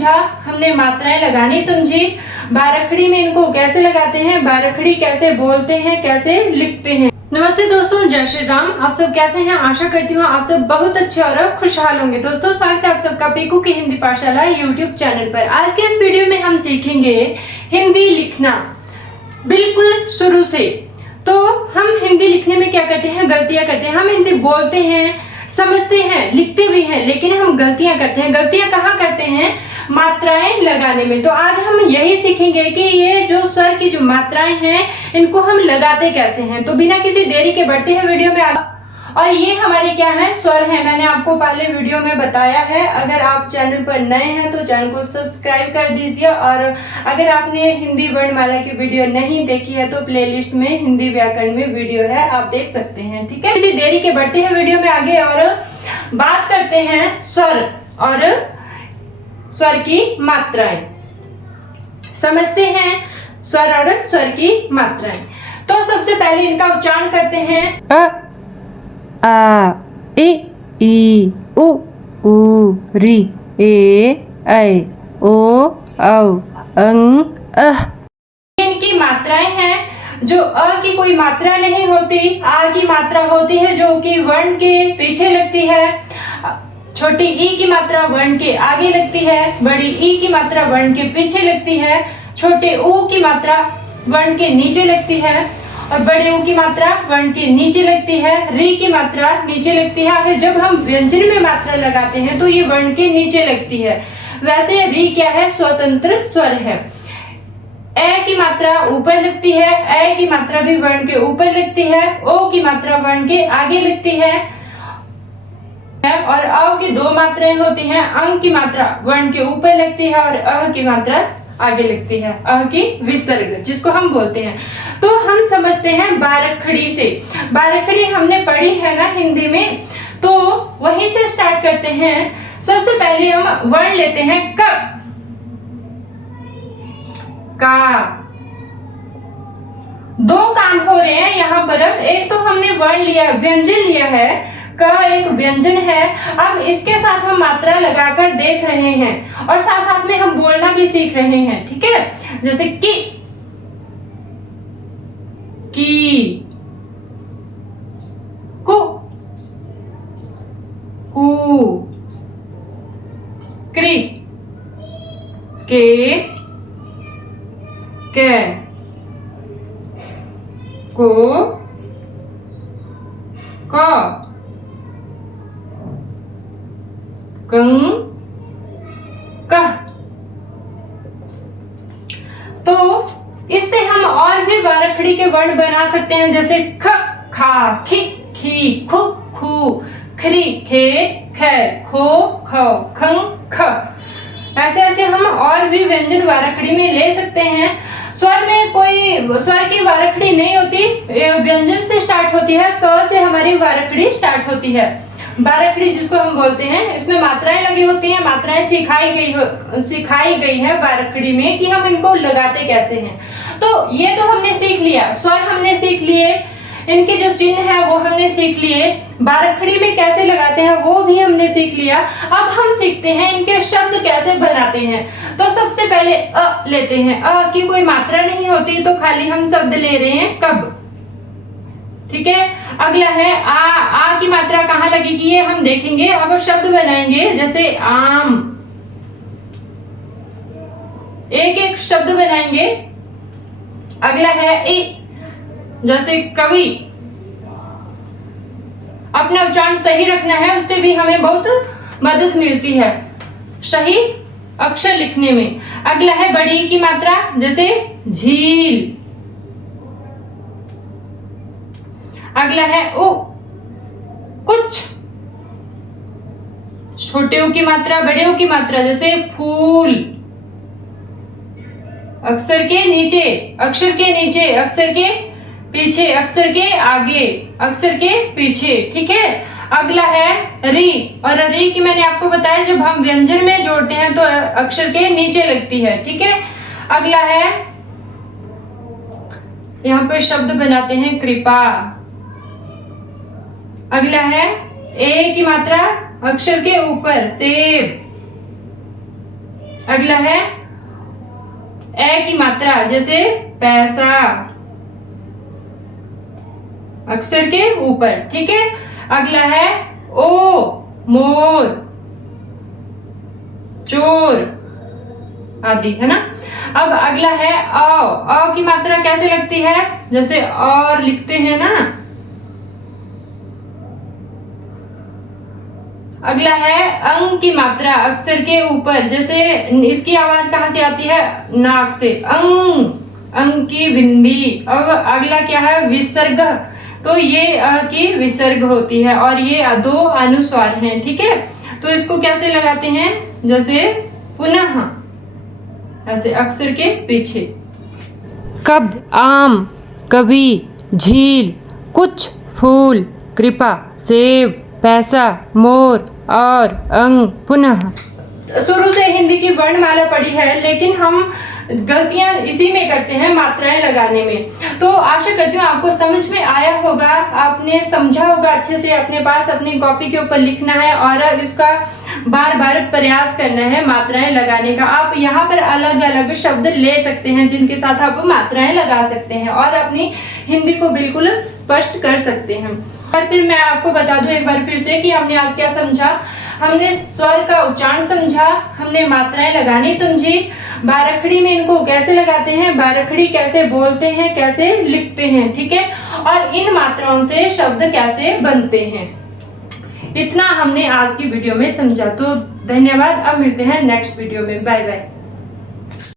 समझा, हमने मात्राएं लगानी समझी, बारखड़ी में इनको कैसे लगाते हैं, बारखड़ी कैसे बोलते हैं, कैसे लिखते हैं। नमस्ते दोस्तों, जय श्री राम। आप सब कैसे हैं? आशा करती हूँ आप सब बहुत अच्छे और खुशहाल होंगे। दोस्तों, स्वागत है आप सबका पीकू की हिंदी पाठशाला यूट्यूब चैनल पर। आज के इस वीडियो में हम सीखेंगे हिंदी लिखना बिल्कुल शुरू से। तो हम हिंदी लिखने में क्या करते हैं, गलतियां करते हैं। हम हिंदी बोलते हैं, समझते हैं, लिखते भी हैं, लेकिन हम गलतियां करते हैं। गलतियां कहाँ करते हैं? मात्राएं लगाने में। तो आज हम यही सीखेंगे कि ये जो स्वर की जो मात्राएं हैं, इनको हम लगाते कैसे हैं। तो बिना किसी देरी के बढ़ते हैं वीडियो में आगे। और ये हमारे क्या है, स्वर है। मैंने आपको पहले वीडियो में बताया है। अगर आप चैनल पर नए हैं तो चैनल को सब्सक्राइब कर दीजिए, और अगर आपने हिंदी वर्णमाला की वीडियो नहीं देखी है तो प्लेलिस्ट में हिंदी व्याकरण में वीडियो है, आप देख सकते हैं। ठीक है, किसी देरी के बढ़ते हैं वीडियो में आगे और बात करते हैं स्वर और स्वर की मात्राएं। समझते हैं स्वर और स्वर की मात्राएं। तो सबसे पहले इनका उच्चारण करते हैं। आ ए ई उ ऊ री ए ऐ ओ औ अं अह। इनकी मात्राएं हैं। जो अ की कोई मात्रा नहीं होती, आ की मात्रा होती है जो कि वर्ण के पीछे लगती है। छोटी ई की मात्रा वर्ण के आगे लगती है, बड़ी ई की मात्रा वर्ण के पीछे लगती है, छोटे ऊ की मात्रा वर्ण के नीचे लगती है, और बड़े ऊ की मात्रा वर्ण के नीचे लगती है, री की मात्रा नीचे लगती है। अगर जब हम व्यंजन में मात्रा लगाते हैं तो ये वर्ण के नीचे लगती है। वैसे री क्या है, स्वतंत्र स्वर है। ए की मात्रा ऊपर लगती है, ए की मात्रा भी वर्ण के ऊपर लगती है, ओ की मात्रा वर्ण के आगे लगती है, और अ की दो मात्राएं होती हैं। अंग की मात्रा वर्ण के ऊपर लगती है और अ की मात्रा आगे लगती है, अ की विसर्ग जिसको हम बोलते हैं। तो हम समझते हैं बारखड़ी से। बारखड़ी हमने पढ़ी है ना हिंदी में, तो वहीं से स्टार्ट करते हैं। सबसे पहले हम वर्ण लेते हैं क, का। दो काम हो रहे हैं यहाँ पर। एक तो हमने वर्ण लिया, व्यंजन लिया है, क एक व्यंजन है। अब इसके साथ हम मात्रा लगाकर देख रहे हैं और साथ साथ में हम बोलना भी सीख रहे हैं। ठीक है, जैसे की, कु, कू, क्री, के, को, क, कं, कह। तो इससे हम और भी बारखड़ी के वर्ण बना सकते हैं, जैसे ख, खा, खी, खी, खु, खू, खरी, खे, खे, खो, खो, खं, ख। ऐसे ऐसे हम और भी व्यंजन बारखड़ी में ले सकते हैं। स्वर में कोई स्वर की बारखड़ी नहीं होती, व्यंजन से स्टार्ट होती है। क से हमारी बारखड़ी स्टार्ट होती है। बारखड़ी जिसको हम बोलते हैं, इसमें मात्राएं लगी होती हैं। मात्राएं सिखाई गई है बारखड़ी में कि हम इनको लगाते कैसे हैं। तो ये तो हमने सीख लिया, स्वर हमने सीख लिए, इनके जो चिन्ह है वो हमने सीख लिए, बारखड़ी में कैसे लगाते हैं वो भी हमने सीख लिया। अब हम सीखते हैं इनके शब्द कैसे बनाते हैं। तो सबसे पहले अ लेते हैं। अ की कोई मात्रा नहीं होती, तो खाली हम शब्द ले रहे हैं, कब। ठीक है, अगला है आ की मात्रा कहाँ लगेगी ये हम देखेंगे। अब शब्द बनाएंगे, जैसे आम, एक एक शब्द बनाएंगे। अगला है इ, जैसे कवि। अपना उच्चारण सही रखना है, उससे भी हमें बहुत मदद मिलती है सही अक्षर लिखने में। अगला है बड़ी ई की मात्रा, जैसे झील। अगला है उ, कुछ। छोटे ऊ की मात्रा, बड़े ऊ की मात्रा, जैसे फूल। अक्षर के नीचे, अक्षर के नीचे, अक्षर के पीछे, अक्षर के आगे, अक्षर के पीछे। ठीक है, अगला है री, और री की मैंने आपको बताया जब हम व्यंजन में जोड़ते हैं तो अक्षर के नीचे लगती है। ठीक है, अगला है, यहाँ पे शब्द बनाते हैं कृपा। अगला है ए की मात्रा अक्षर के ऊपर, सेब। अगला है ए की मात्रा, जैसे पैसा, अक्षर के ऊपर, ठीक है। अगला है ओ, मोर, चोर आदि, है ना। अब अगला है अ की मात्रा कैसे लगती है, जैसे और लिखते हैं ना। अगला है अंग की मात्रा, अक्षर के ऊपर, जैसे इसकी आवाज कहां से आती है, नाक से, अंग, अंग की बिंदी। अब अगला क्या है, विसर्ग, तो ये अ की विसर्ग होती है और ये दो अनुस्वार हैं, ठीक है। तो इसको कैसे लगाते हैं, जैसे पुनः, ऐसे अक्षर के पीछे। कब, आम, कभी, झील, कुछ, फूल, कृपा, सेब, पैसा, मोर और अंग, पुनः। शुरू से हिंदी की वर्णमाला पढ़ी है, लेकिन हम गलतियां इसी में करते हैं, मात्राएं लगाने में। तो आशा करती हूँ आपको समझ में आया होगा, आपने समझा होगा अच्छे से। अपने पास अपनी कॉपी के ऊपर लिखना है और इसका बार बार प्रयास करना है मात्राएं लगाने का। आप यहाँ पर अलग अलग शब्द ले सकते हैं जिनके साथ आप मात्राएं लगा सकते हैं और अपनी हिंदी को बिल्कुल स्पष्ट कर सकते हैं। और फिर मैं आपको बता दूं एक बार फिर से कि हमने आज क्या समझा। हमने स्वर का उच्चारण समझा, हमने मात्राएं लगानी समझी, बारखड़ी में इनको कैसे लगाते हैं, बारखड़ी कैसे बोलते हैं, कैसे लिखते हैं, ठीक है, और इन मात्राओं से शब्द कैसे बनते हैं। इतना हमने आज की वीडियो में समझा। तो धन्यवाद, अब मिलते हैं नेक्स्ट वीडियो में। Bye bye.